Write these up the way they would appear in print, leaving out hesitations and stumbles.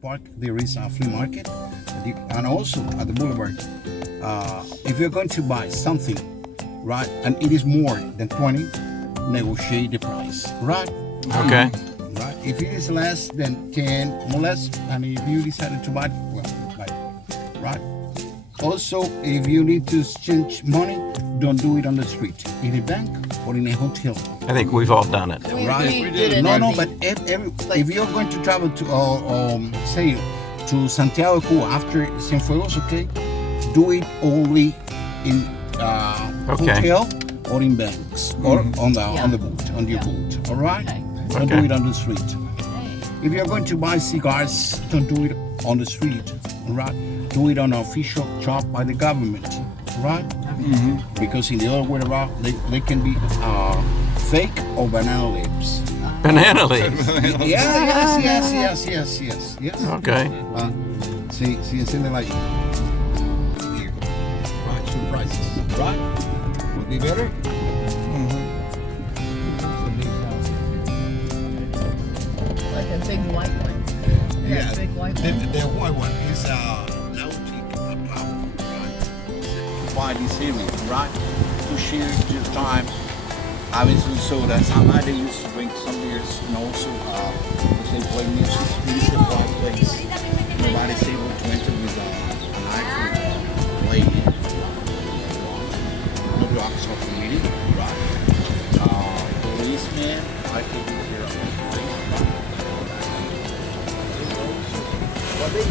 park there is a flea market, and also at the boulevard. If you're going to buy something, right, and it is more than 20, negotiate the price, right? Okay. Right. If it is less than 10, more less, and if you decided to buy, well, buy, right? Also, if you need to exchange money, don't do it on the street, in a bank or in a hotel. I think we've all done it. Right. We did it. No, but if you're going to travel to, say, to Santiago, Cuba, after Cienfuefos, okay, do it only in hotel or in banks or on the boat, on your boat. All right. Okay. Don't do it on the street. If you're going to buy cigars, don't do it on the street. All right. Do it on an official shop by the government. Right. Because in the other way around, they can be fake or banana leaves. Banana leaves. Yes. Okay. See, something like here. Right, two prices. Right? Would be better? Like a big white one. Yeah. Big white one. The white one is Nautic flower. Right? Buy this area, right? To share your time. Having some soda. Somebody used to drink some beers and also they play music. This is a quiet place. Nobody's able to enter with an iPhone play. No drugs or community. Right. Policeman, I think here on the place. What they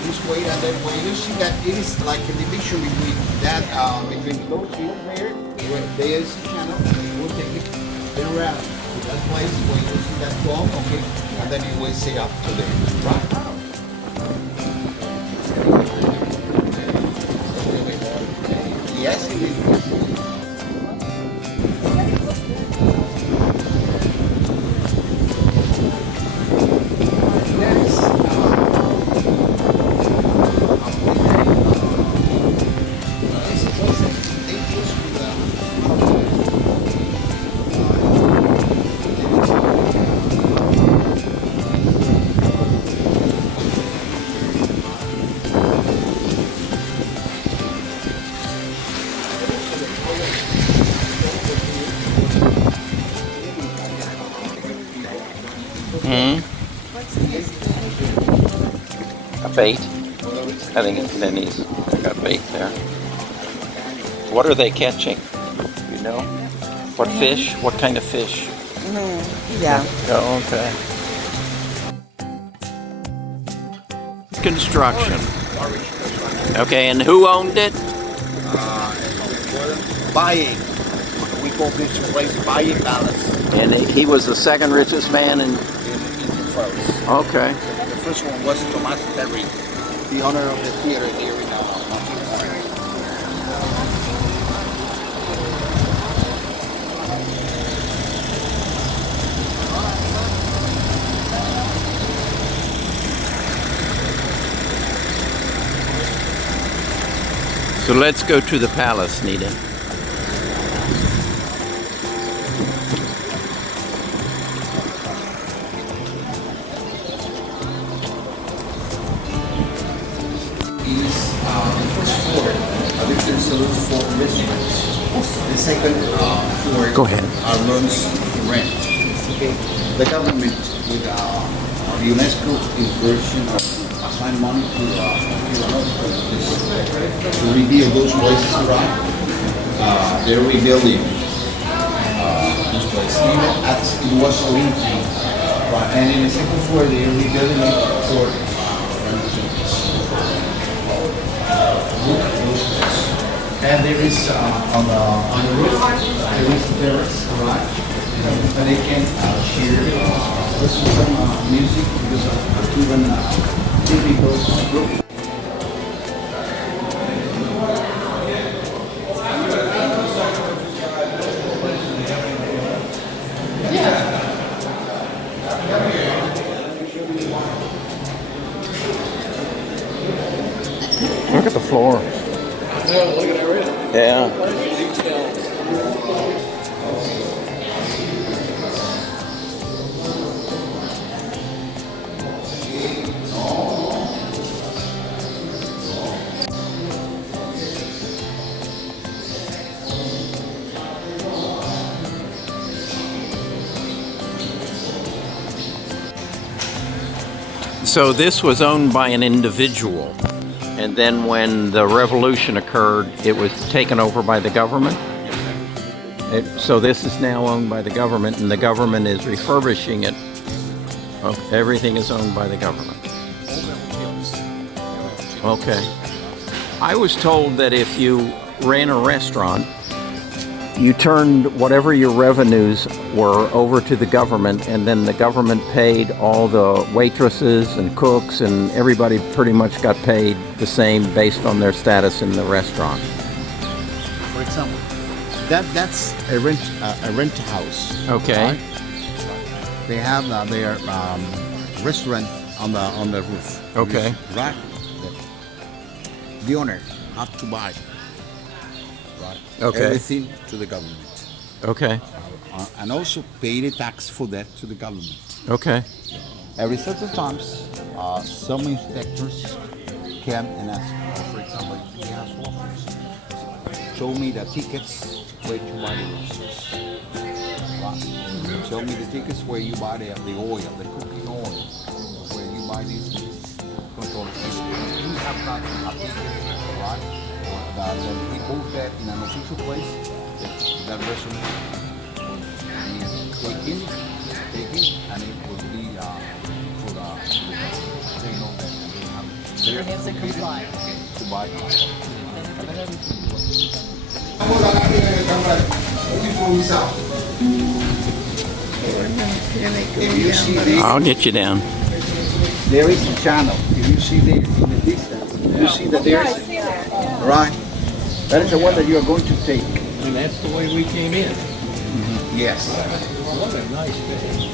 this way and then when you see that it is like a division between that between those fields there, where there is a channel, and you will take it then around. So that's why it's when you see that 12, okay, and then you will see up to there, right? Yes, it is. A bait. I think it's Denny's. They got bait there. What are they catching? You know? What fish? What kind of fish? Yeah. Oh, okay. Construction. Okay, and who owned it? Buying. We call this place Buying Palace. And he was the second richest man in... In first. Okay. The first one was Thomas Terry, the owner of the theater here in So let's go to the palace, Nita. For restaurants. The second floor Go ahead. runs rent. Okay. The government with UNESCO inversion of assign money to rebuild those places around. They're rebuilding this place. Even as it was leaking. Right. And in the second floor they're rebuilding it for and there is on the roof there is terrace, right? And they can share This is some music because of Cuban Cienfuefos group. Look at the floor. Yeah, look at that red. Yeah. So this was owned by an individual, and then when the revolution occurred, it was taken over by the government. So this is now owned by the government, and the government is refurbishing it. Oh, everything is owned by the government. Okay. I was told that if you ran a restaurant, you turned whatever your revenues were over to the government, and then the government paid all the waitresses and cooks, and everybody pretty much got paid the same based on their status in the restaurant. For example, that's a rent house. Okay. Right? They have their restaurant on the roof. Okay. Right. The owner have to buy. Right. Okay. Everything to the government. Okay. And also pay the tax for that to the government. Okay. Every certain times, some inspectors come and ask, for example, he has waffles. Show me the tickets where you buy the waffles. Right. Show me the tickets where you buy the oil, the cooking oil, where you buy these things. Control. If you have not a ticket, right? Then we put that in an official place, that restaurant, take it, and it will be for the they know that they have They have to comply. to buy. If you see this, I'll get you down. there is a channel. If you see this in the distance, you see that there's right. That is the one that you are going to take. And that's the way we came in. Yes. What a nice day.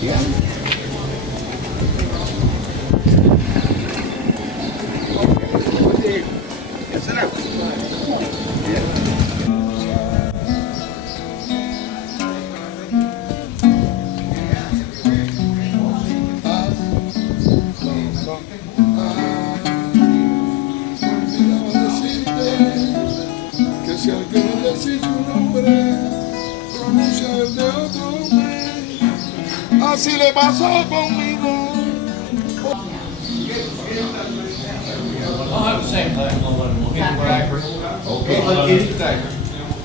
Yeah. Yes, sir. Que si alguien decir tu nombre, pronuncia el de otro hombre. Así le pasó conmigo. I'll have the same thing. I'll let them mojito cracker. Okay.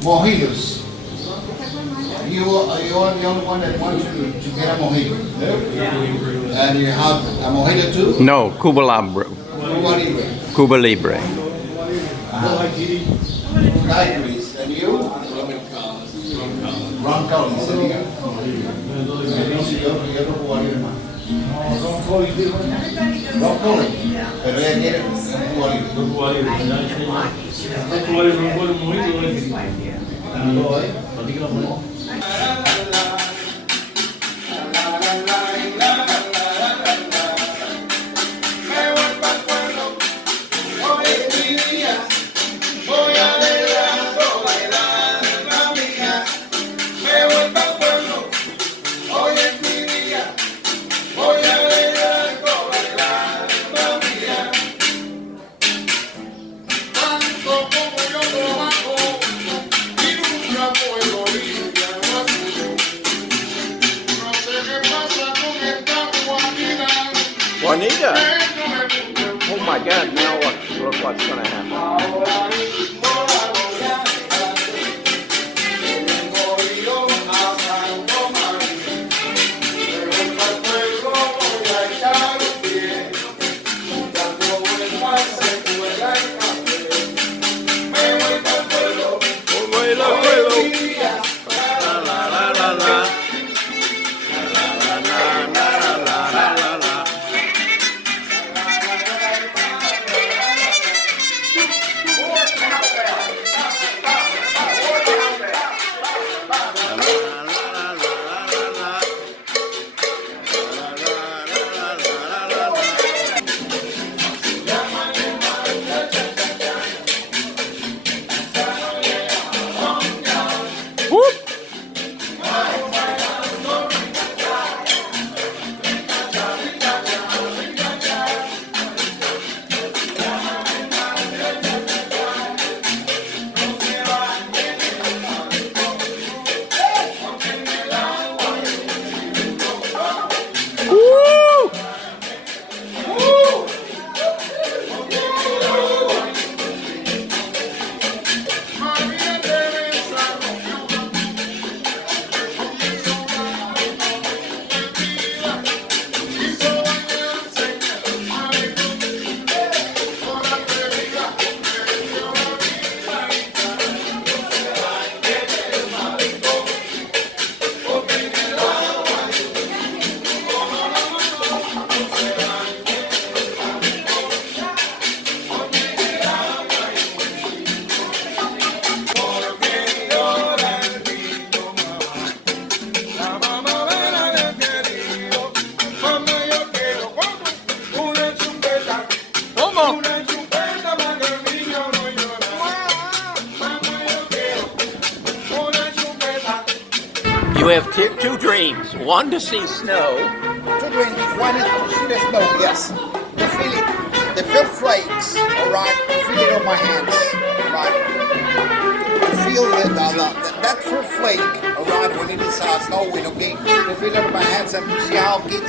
Mojitos. You are the only one that wants to get a mojito. And you have a mojito too? No, Cuba Libre. Cuba Libre. Cuba Libre. Daiquiris. And you? Ron Collins. And you? Y otro Cuba Libre más. Ron Collins. Pero ella quiere Cuba Libre. Juanita! Oh my God, now look what's gonna happen. Thank you. You have two dreams. One to see snow. Two drinks. One is to see the snow, yes. To feel it. The feel flakes, alright? To feel it on my hands, right? To feel that feel flake, alright, when it is snowing, okay? To feel it on my hands and to see how it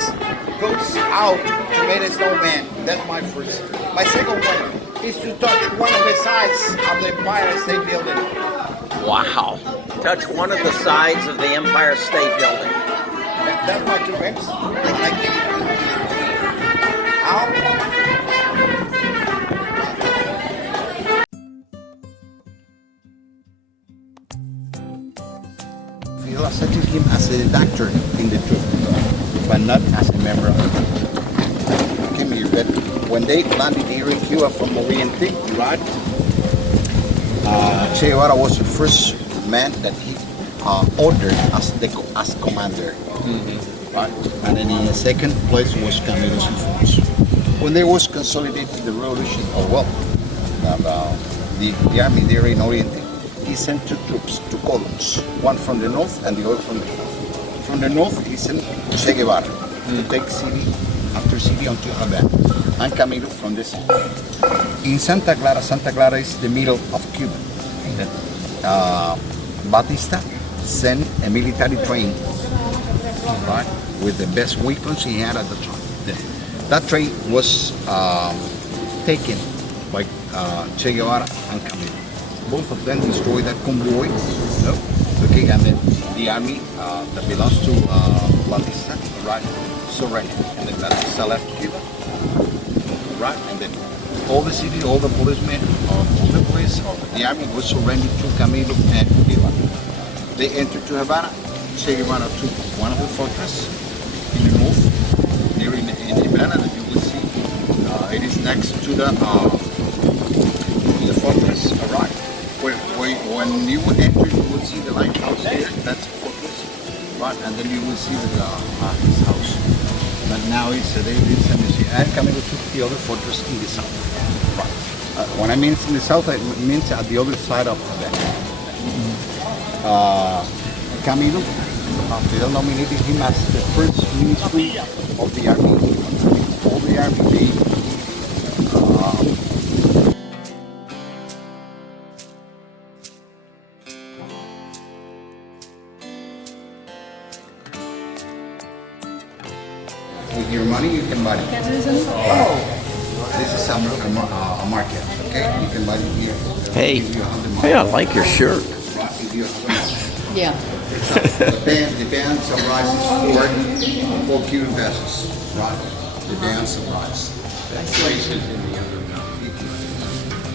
goes out to make a snowman. That's my first. My second one is to touch one of the sides of the Empire State Building. Wow. Touch one of the sides of the Empire State Building. That's my two dreams. Like how? We accepted him as a doctor in the troop, but not as a member of the troop. Came here, but when they landed here in Cuba from Oriente, right? Che Guevara was the first man that he ordered as commander, right? And then in the second place was Camilo Cienfuefos. When they was consolidating the revolution, the army there in Oriente, he sent two troops, two columns, one from the north and the other from the south. From the north, he sent Che Guevara to take city after city unto Havana, and Camilo from the south. In Santa Clara is the middle of Cuba. Batista sent a military train, right, with the best weapons he had at the time. That train was taken by Che Guevara and Camilo. Both of them destroyed that convoy, no? Okay, and then the army that belongs to Batista, right, surrendered, and then Batista left Cuba, right, and then all the city, all the policemen, all the police, the army was surrendered to Camilo and Cuba. They entered to Havana. Che Guevara took one of the fortresses in the north, near in Havana, that you will see. It is next to the fortress, right. When you enter, you will see the lighthouse there. That's the fortress, right? And then you will see his house. But now it's a and Camilo took the other fortress in the south. Right. When I mean in the south, it means at the other side of Havana. Camilo, Fidel nominated him as the first ministry of the army. All the army, with your money, you can buy it. This is a market, okay? You can buy it here. Hey, I like your shirt. Yeah. The bands of rice is 4 Cuban pesos, right? The bands of rice.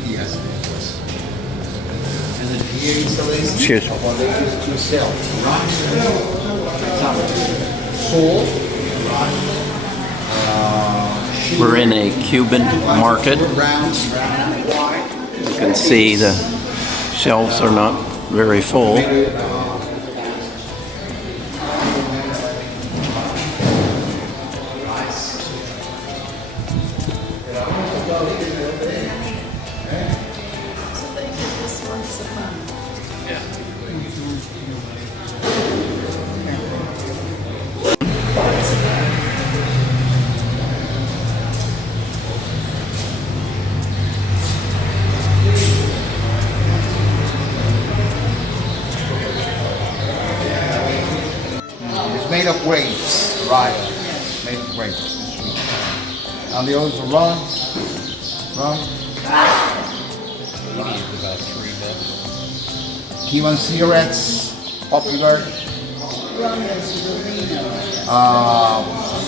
Yes. And then here is the list Cheers. of what they use to sell, right? Salt, right? We're in a Cuban market. You can see the shelves are not very full. Made of grapes, right? Made of grapes. And the others are rum. Cuban cigarettes, popular.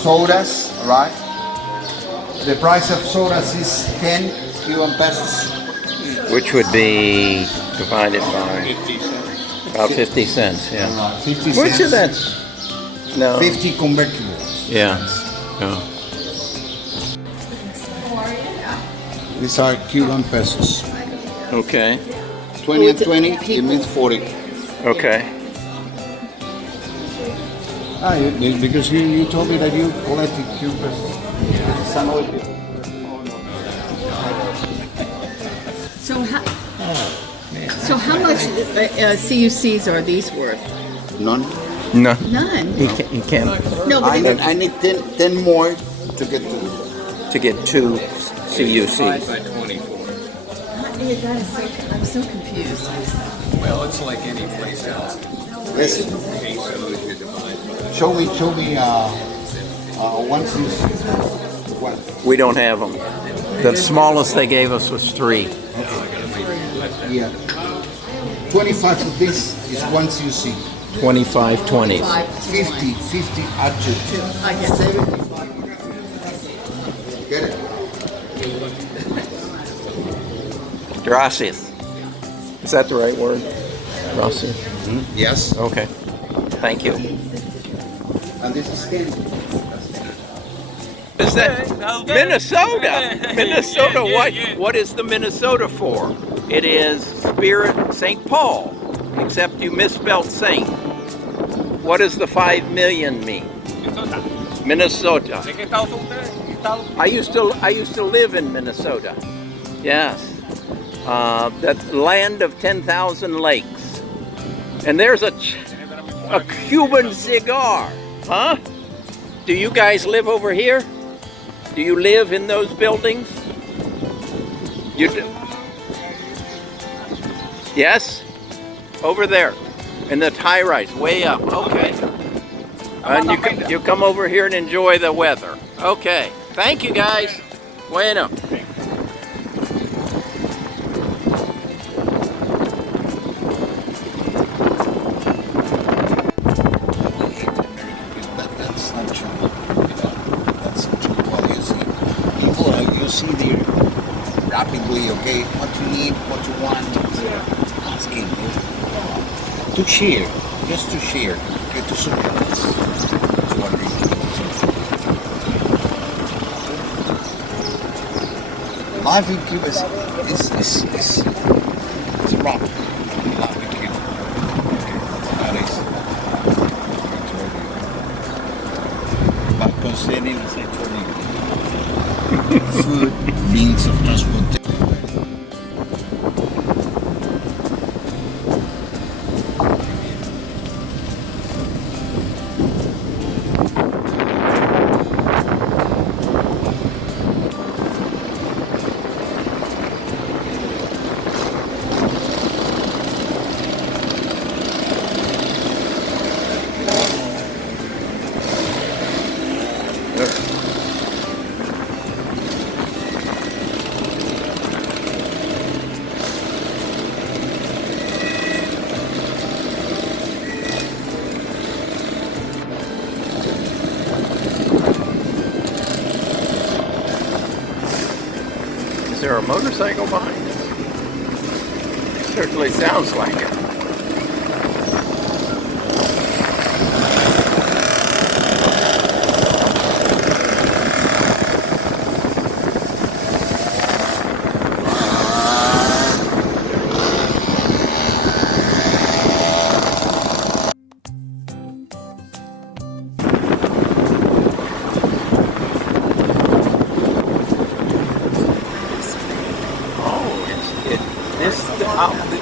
Sodas, right? The price of sodas is 10 Cuban pesos. Which would be divided by about 50 cents, yeah. 50 Which cents. is that? No. 50 convertibles. Yeah. Oh. These are Cuban pesos. Okay. 20 and 20, it means 40. Okay. Because you told me that you collected Cuban pesos. So how much CUCs are these worth? None. No. None. He can't No, but I need 10 more to get to. get 2 CUCs. By 24. I'm so confused. Well, it's like any place else. Listen, Pesos, you divide by. show me, once you what? We don't have them. The smallest they gave us was 3. Yeah. 25 of this is once you see. 25 20s. 50 actually. I guess. Get it? Gracias. Is that the right word? Gracias. Yes. Okay. Thank you. And this is candy. Is that Minnesota? Minnesota. What is the Minnesota for? It is Spirit St. Paul, except you misspelled Saint. What does the 5 million mean? Minnesota. I used to live in Minnesota. Yes. That land of 10,000 lakes. And there's a Cuban cigar. Huh? Do you guys live over here? Do you live in those buildings? You do? Yes? Over there. In the high rise, way up. Okay. And you come over here and enjoy the weather. Okay. Thank you guys. Bueno. That's not true. That's not true. Well, you see, people, you see there rapidly, okay, what you need, what you want, asking to share, just to share, okay, to support us. That's what we do. Life in Cuba is rough. Life in Cuba. That is. But concerning, as I told you, food, means of transportation. Is there a motorcycle behind us? Certainly sounds like it.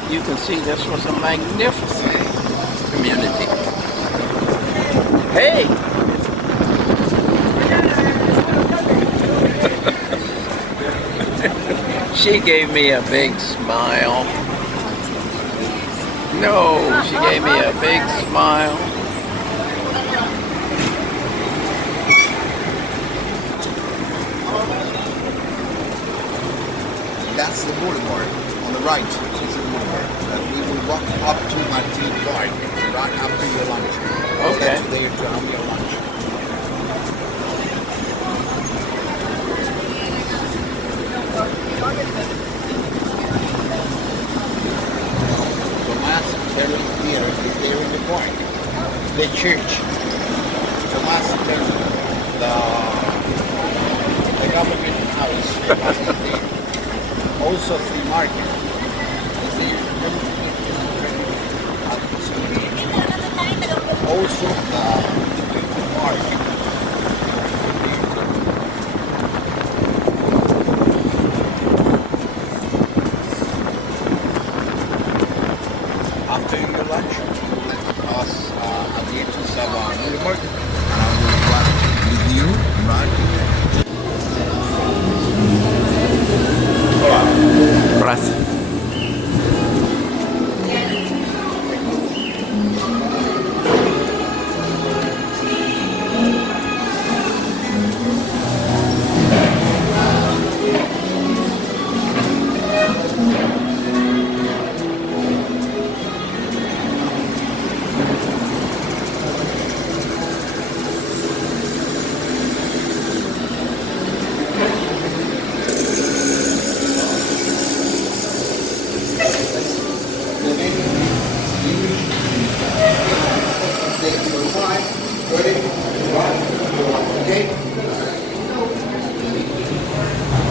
You can see this was a magnificent community. Hey! She gave me a big smile. No, she gave me a big smile. That's the boulevard on the right. It's the boulevard. We will walk up to Martin Park right after your lunch. Okay. That's there to have your lunch. Tomas Terry Theater is there in the park. The church. Tomas Terry. The government house is there. Also free market is there. Also the park. After your lunch, us at the entrance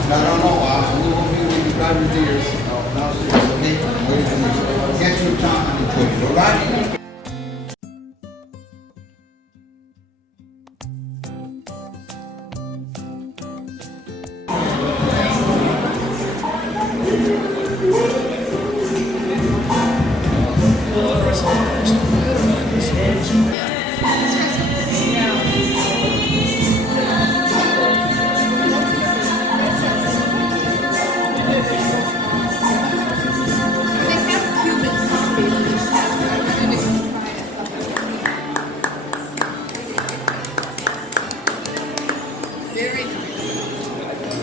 We won't be able to drive your deers. No, okay? Get your time and put it, all right? They have Cuban coffee. Very nice.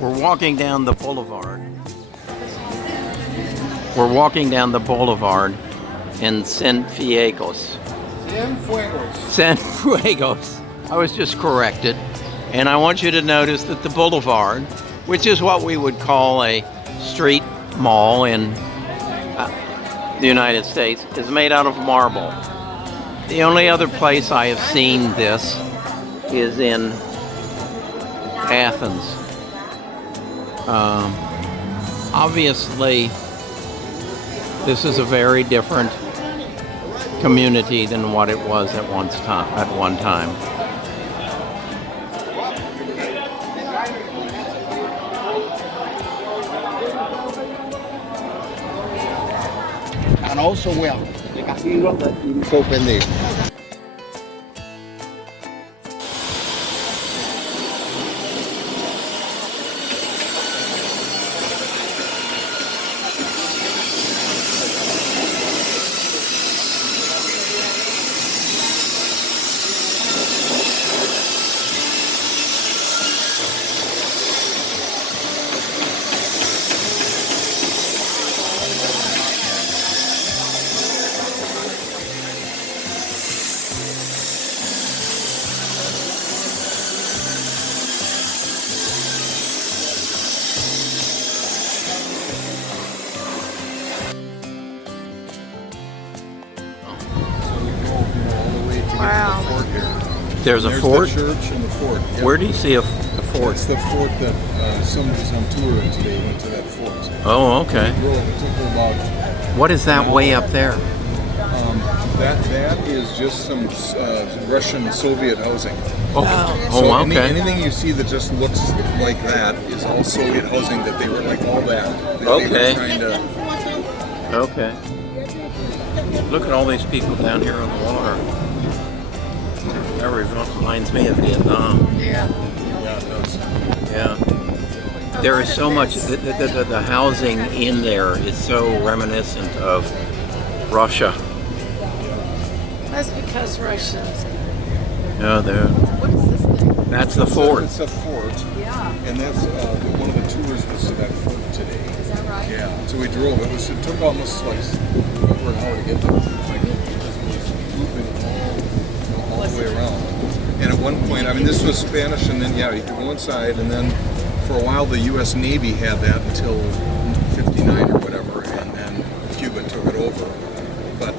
We're walking down the boulevard. We're walking down the boulevard in Cienfuegos. Cienfuegos. I was just corrected. And I want you to notice that the boulevard, which is what we would call a street mall in the United States, is made out of marble. The only other place I have seen this is in Athens. Obviously, this is a very different community than what it was at one time. And also, well, the casino that is open there. Wow. There's a There's fort? the church and the fort. Yep. Where do you see a fort? It's the fort that somebody's on tour and today went to that fort. Oh, okay. It took her about What is that way up there? that is just some Russian Soviet housing. Oh, So okay. anything you see that just looks like that is all Soviet housing that they were like all that. They Okay. were trying to, Okay. Look at all these people down here on the water. That reminds me of Vietnam. Yeah. yeah, it does. Yeah. There is so much, the housing in there is so reminiscent of Russia. That's because Russians. Yeah, What is this thing? that's the fort. It's a fort. Yeah. And that's one of the tours was to that fort today. Is that right? Yeah, so we drove. It took almost like over an hour to get there. Like, because it was moving all the way around. And at one point, I mean, this was Spanish, and then yeah, you could go inside, and then for a while the U.S. Navy had that until '59 or whatever, and then Cuba took it over. But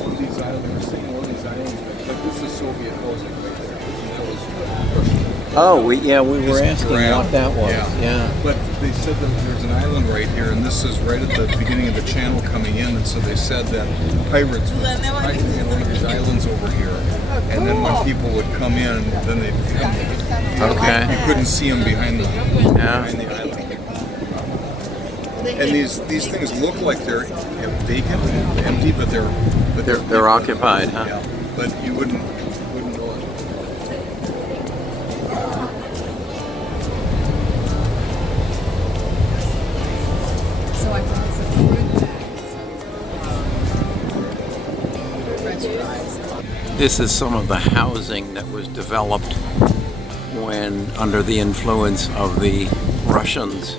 one of these islands, they were saying one of these islands, like this is Soviet housing right there. And that was Russian. Oh, we were asking Ground. what that was. Yeah. But they said that there's an island right here, and this is right at the beginning of the channel coming in, and so they said that pirates would hide in one of these islands over here, and then when people would come in, then they'd come. Okay. You couldn't see them behind the island. And these things look like they're vacant and empty, but They're occupied, huh? Yeah, but you wouldn't know it. So I brought some fruit bags. French fries. This is some of the housing that was developed when under the influence of the Russians.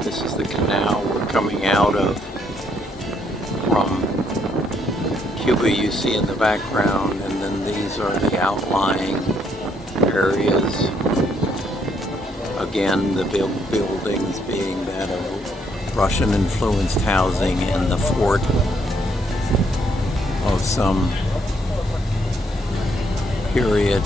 This is the canal we're coming coming out of from Cuba you see in the background, and then these are the outlying areas. Again, the buildings being that of Russian-influenced housing and the fort of some period.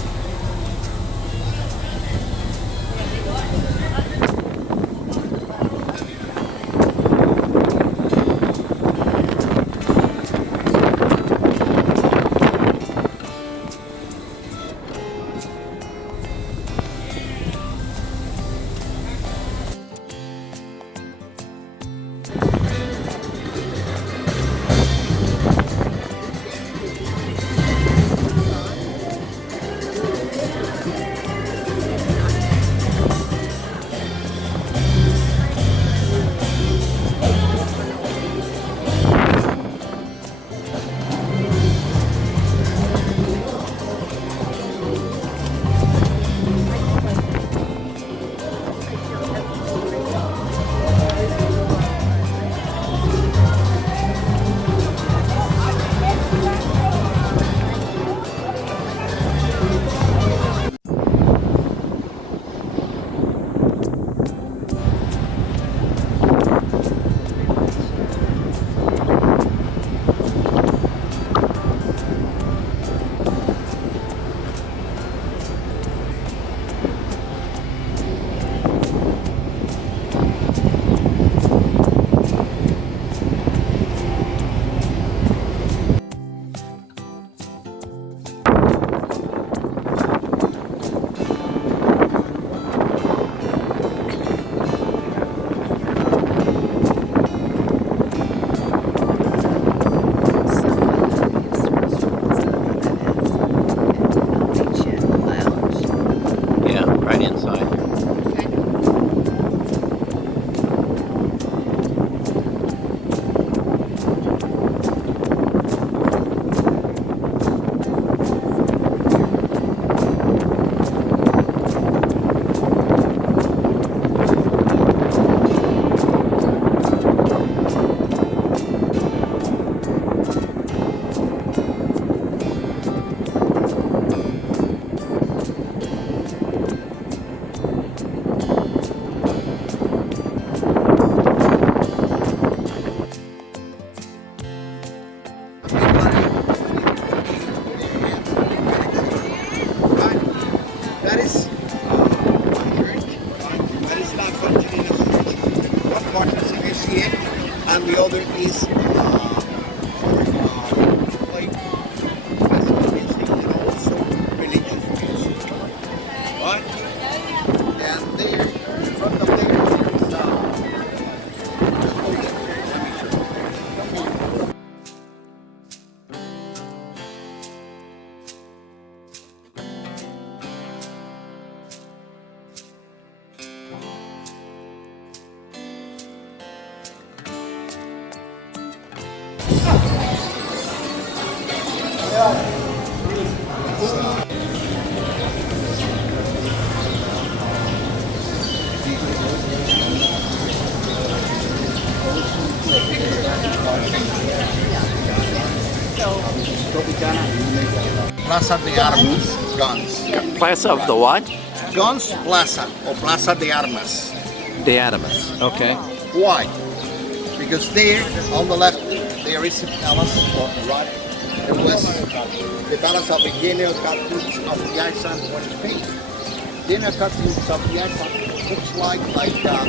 And the other is like classical music and also religious music. Right? And there, in front of there is Plaza de Armas, guns. Plaza of the what? Guns Plaza, or Plaza de Armas. De Armas. Okay. Why? Because there, on the left, there is a palace, or right, the west, the palace of the General Cartoons of the Iceland was painted. General Cartoons of the Iceland looks like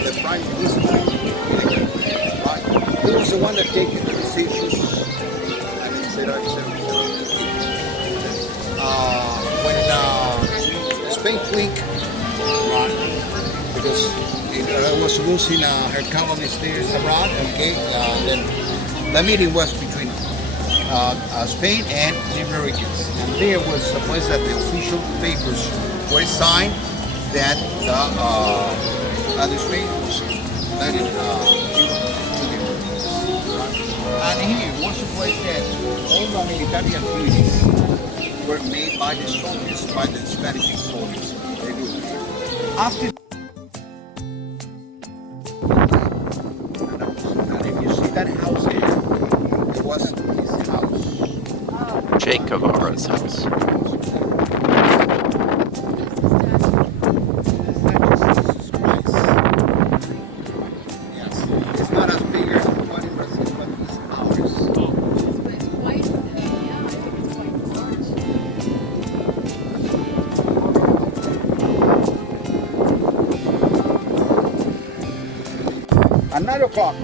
the Prime Minister. Right? He was the one that taken the decisions, and etc. When Spain quit, right, because it was losing her colonies there abroad, okay, then the meeting was between Spain and the Americans, and there was a place that the official papers were signed that the Spain was letting Cuba to the Americans, right? And here was a place that all the military activities were made by the soldiers, by the Spanish soldiers. They do it. After Che Guevara's house. Jesus Christ. Yes. It's not as big as the one in Brazil, but it's ours. It's white. Yeah, I think it's white and orange. At 9 o'clock,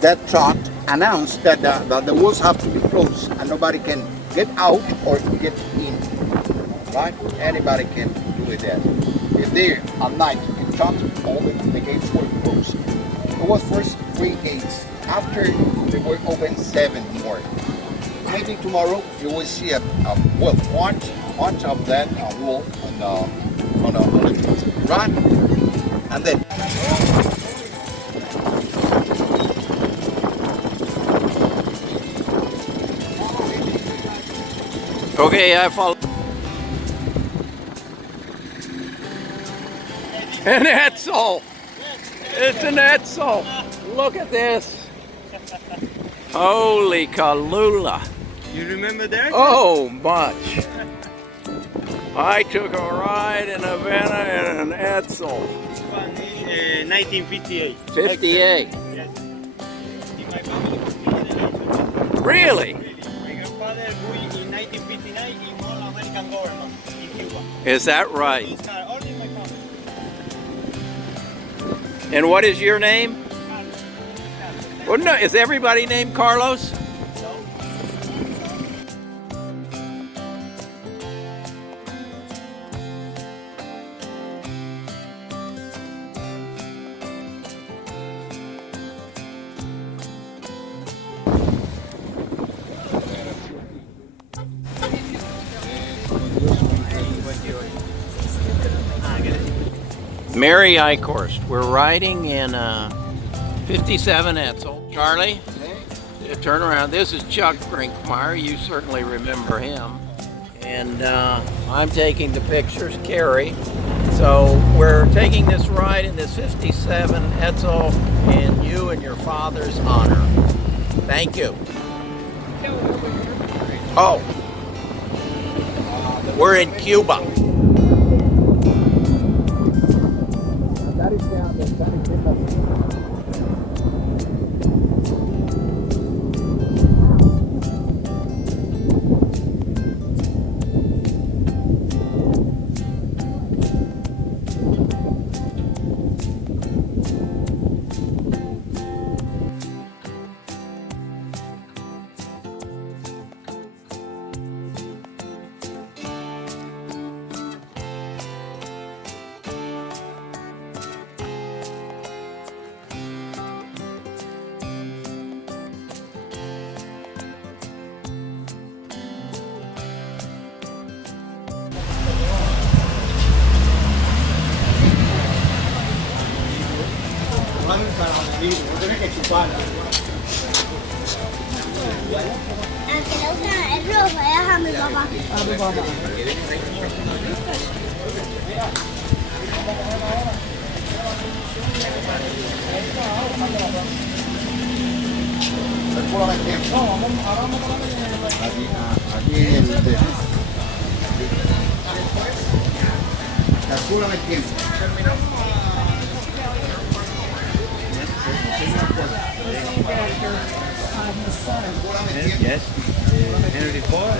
that truck announced that the walls have to be closed and nobody can get out or get in. Right? Anybody can do it there. If they're at night in front, all the gates were closed. It was first 3 gates. After they were open 7 more. Maybe tomorrow you will see a bunch of that wall on the right, and then. Okay, I follow. An Etzel! It's an Etzel! Look at this! Holy Kalula! You remember that? Oh, much! I took a ride in Havana in an Etzel. 1958. 58. Yes. In my family, Really? my grandfather grew in 1959 in all American government in Cuba. Is that right? These are all in my family. And what is your name? Well, no, is everybody named Carlos? Mary Eichhorst. We're riding in 57 Etzel. Charlie, turn around. This is Chuck Grinkmeyer. You certainly remember him. And I'm taking the pictures, Carrie. So we're taking this ride in this 57 Etzel in you and your father's honor. Thank you. Oh, we're in Cuba. Aunque la usa es roja, déjame papá. Calcúlame el tiempo. Yes. Henry Ford.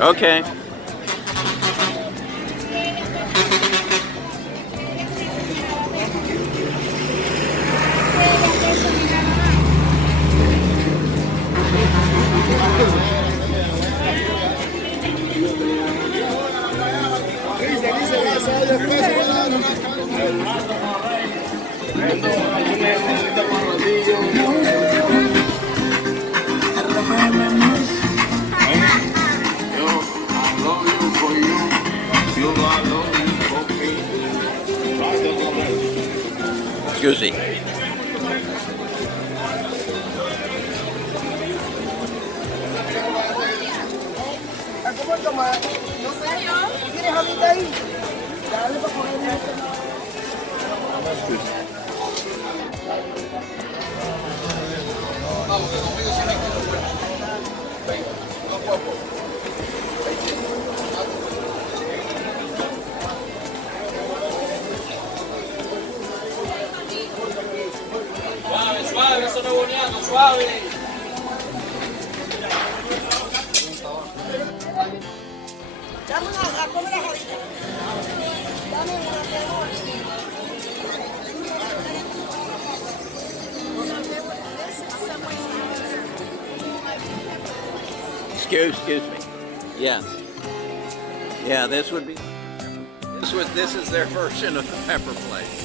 Okay. Excuse me. Suave, sono buoneando, suave. Excuse me. Yes. Yeah, this would be. This is their version of the pepper place.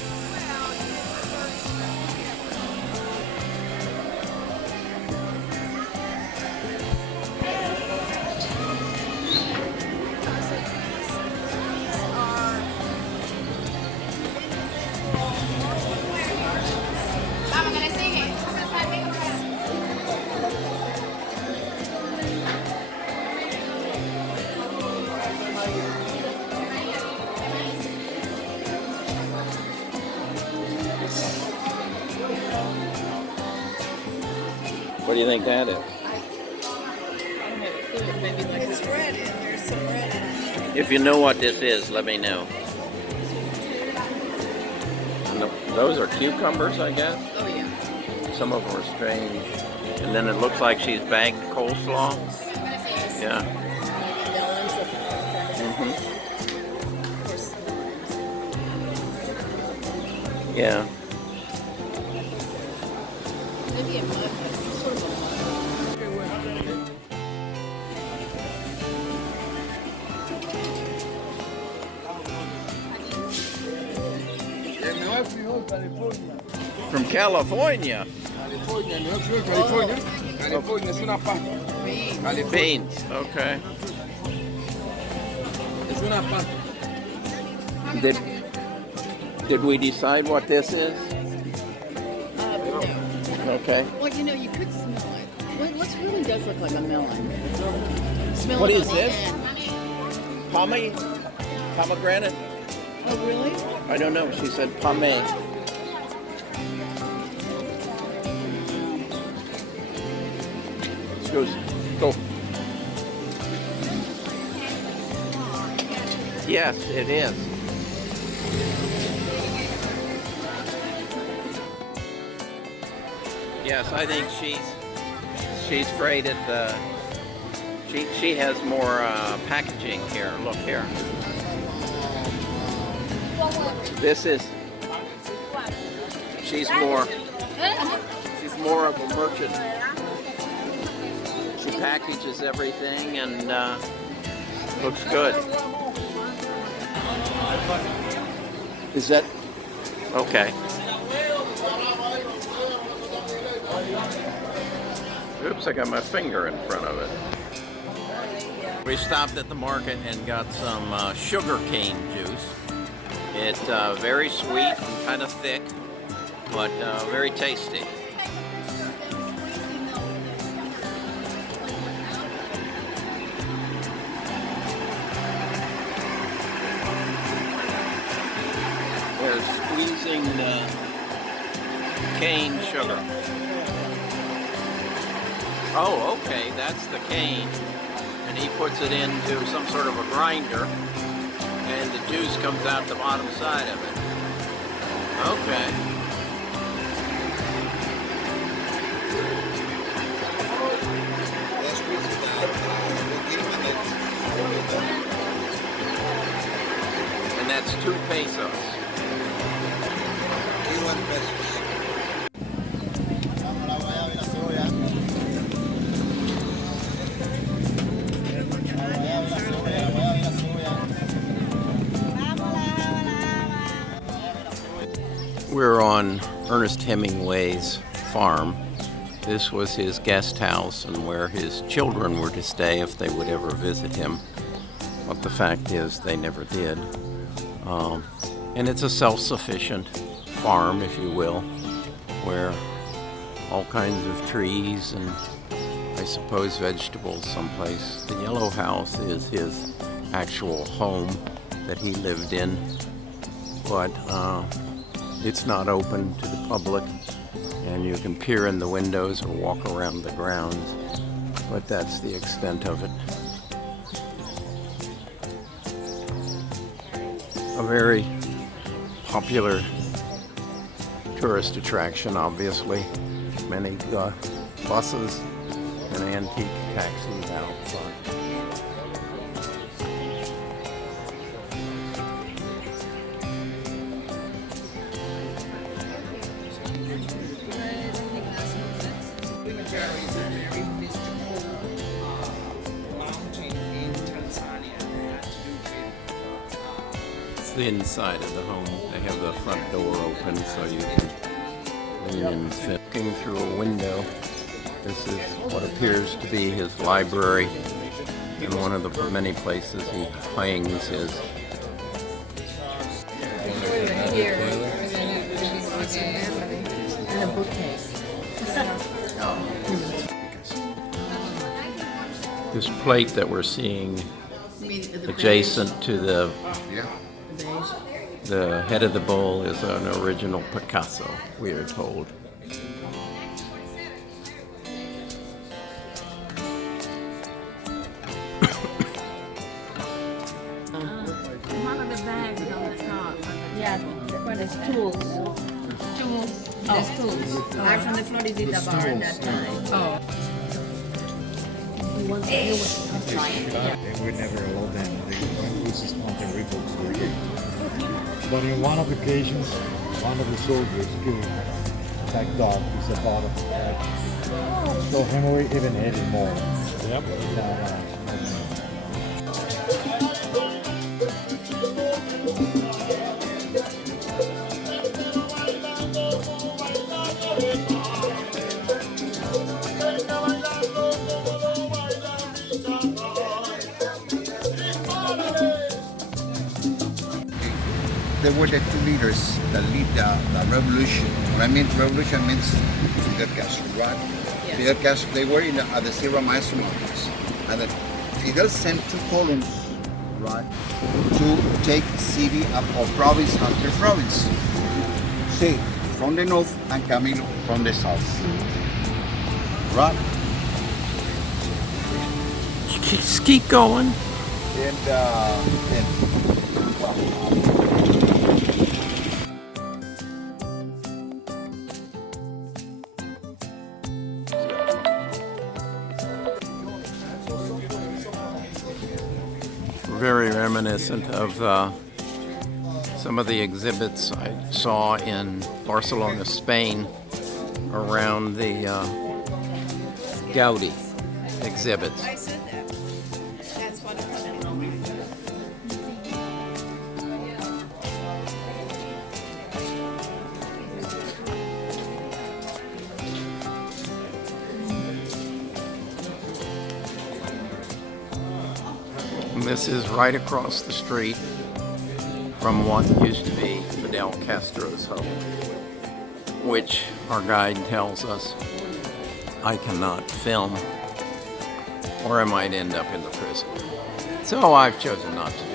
What do you think that is? It's red and there's some red in it. If you know what this is, let me know. Those are cucumbers, I guess. Oh yeah. Some of them are strange. And then it looks like she's bagged coleslaw. Yeah. Mm-hmm. Yeah. Maybe a mud, sort of a mud. From California. California, New York, California. California es una pasta. California Beans. Okay. es una pasta. Did we decide what this is? No. Okay. Well, you know, you could smell it. Well, it really does look like a melon. Smell What it is on the this? end. Pomegranate? Oh, really? I don't know. She said pomade. Go. Yes, it is. Yes, I think she's great at the. She has more packaging here. Look here. This is. She's more of a merchant. She packages everything and looks good. Is that okay? Oops, I got my finger in front of it. We stopped at the market and got some sugar cane juice. It's very sweet and kind of thick, but very tasty. They're squeezing cane sugar. Oh, okay, that's the cane. And he puts it into some sort of a grinder, and the juice comes out the bottom side of it. Okay. And that's 2 pesos. We're on Ernest Hemingway's farm. This was his guest house and where his children were to stay if they would ever visit him. But the fact is, they never did. And it's a self-sufficient farm, if you will, where all kinds of trees and I suppose vegetables someplace. The yellow house is his actual home that he lived in, but it's not open to the public, and you can peer in the windows or walk around the grounds, but that's the extent of it. A very popular tourist attraction, obviously. Many buses and antique taxis out front. The inside of the home. They have the front door open so you can lean and sit. Looking through a window, this is what appears to be his library and one of the many places he hangs his. And a bookcase. This plate that we're seeing adjacent to the head of the bowl is an original Picasso, we are told. One of the bags on the top. Yeah, there's tools. Tools. There's tools. I'm from the Floridita bar at that time. Oh. You want to deal with They would never allow them. They use this mountain rifle to the gate. But in one of the occasions, one of the soldiers killed a attack dog. He's about to attack. So Henry even hit him more. Yep. They were the 2 leaders that lead the revolution. When I mean revolution means Fidel Castro, right? Yes. Fidel Castro, they were at the Sierra Maestra Mountains. And then Fidel sent 2 columns, right, to take city or province after province. See, from the north and Camilo from the south. Right? Just keep going. Very reminiscent of some of the exhibits I saw in Barcelona, Spain, around the Gaudi exhibits. I said that. That's what I'm coming. This is right across the street from what used to be Fidel Castro's home, which our guide tells us I cannot film or I might end up in the prison. So I've chosen not to do it.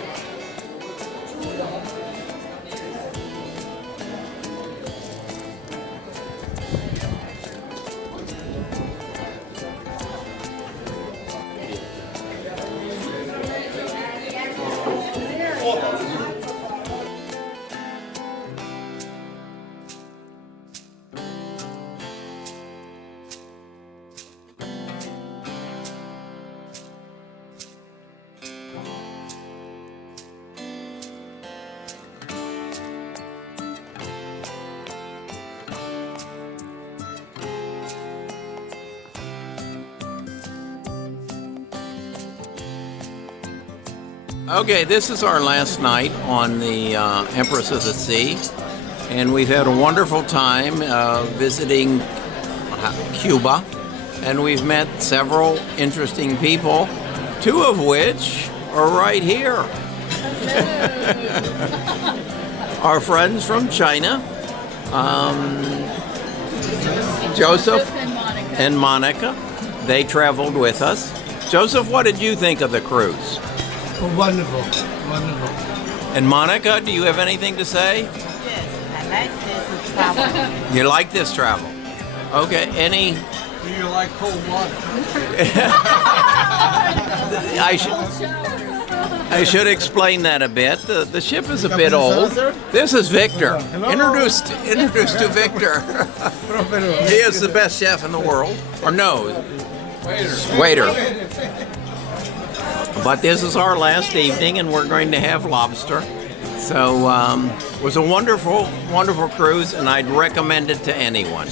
Okay, this is our last night on the Empress of the Sea, and we've had a wonderful time visiting Cuba, and we've met several interesting people, two of which are right here. Our friends from China, Joseph and Monica. They traveled with us. Joseph, what did you think of the cruise? Wonderful, wonderful. And Monica, do you have anything to say? Yes, I like this travel. You like this travel? Okay, any? Do you like cold water? I should explain that a bit. The ship is a bit old. This is Victor. Introduce to Victor. He is the best chef in the world. Or no, waiter. But this is our last evening, and we're going to have lobster. So it was a wonderful, wonderful cruise, and I'd recommend it to anyone.